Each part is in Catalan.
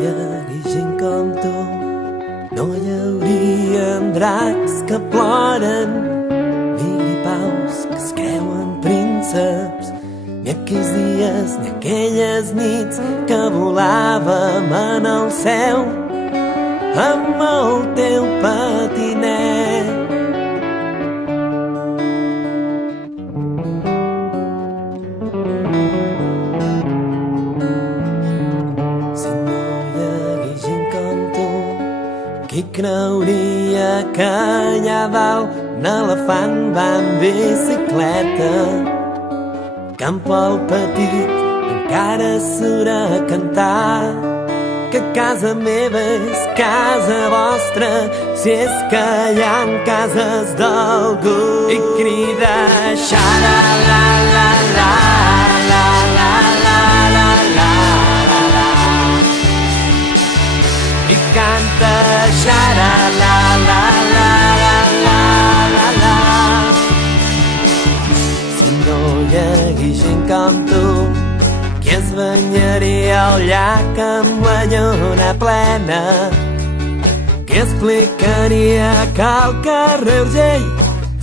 hi hagués gent com tu, no hi hauríem dracs que ploren, ni gripaus que es creuen prínceps, ni aquells dies ni aquelles nits que volàvem en el cel amb el teu patinet. Si no hi hagués gent com tu, qui creuria que allà dalt un elefant va en bicicleta? Que en Pol Petit encara surt a cantar que casa meva és casa vostra, si és que hi ha cases d'algú. I crida xa-la-la-la-la, la-la-la-la-la, i canta xa-la-la-la-la, la-la-la. Si no hi hagués gent com tu, qui es banyaria al llac amb la lluna plena? Qui explicaria que al carrer Urgell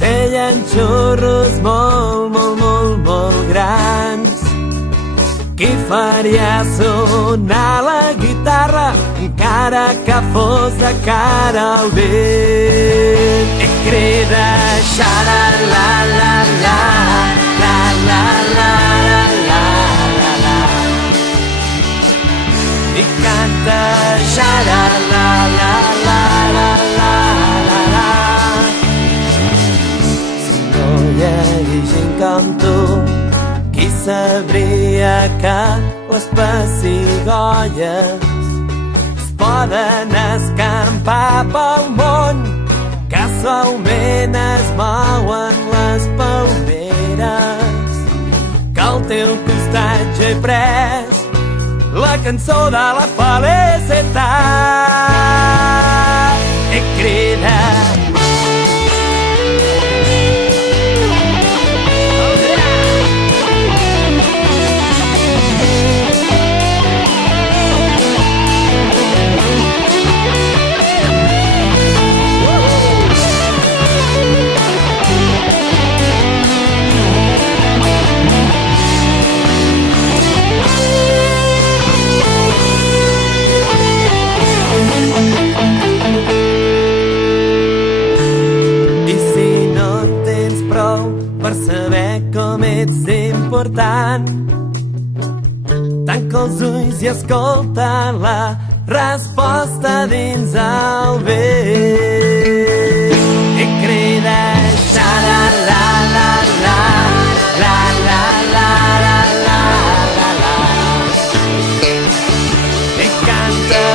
feien xurros molt, molt, molt, molt grans? Qui faria sonar la guitarra encara que fos de cara al vent? I crida xa-la-la-la-la, la-la-la-la-la, i canta xa-la-la-la-la-la-la. Si no hi hagués gent com tu, qui sabria que les pessigolles es poden escampar pel món, que suaument es mouen les palmeres, que al teu costat ja he pres la cançó de la felicitat. I crida per saber com ets important. Tanca els ulls i escolta la resposta dins el vent. I crida xa-la-la-la-la, la-la-la-la-la, i canta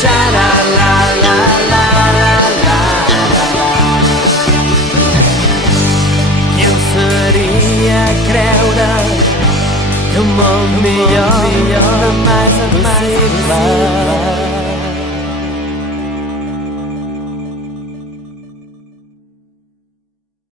xa-la-la-la-la. Creure que un món millor demà és possible.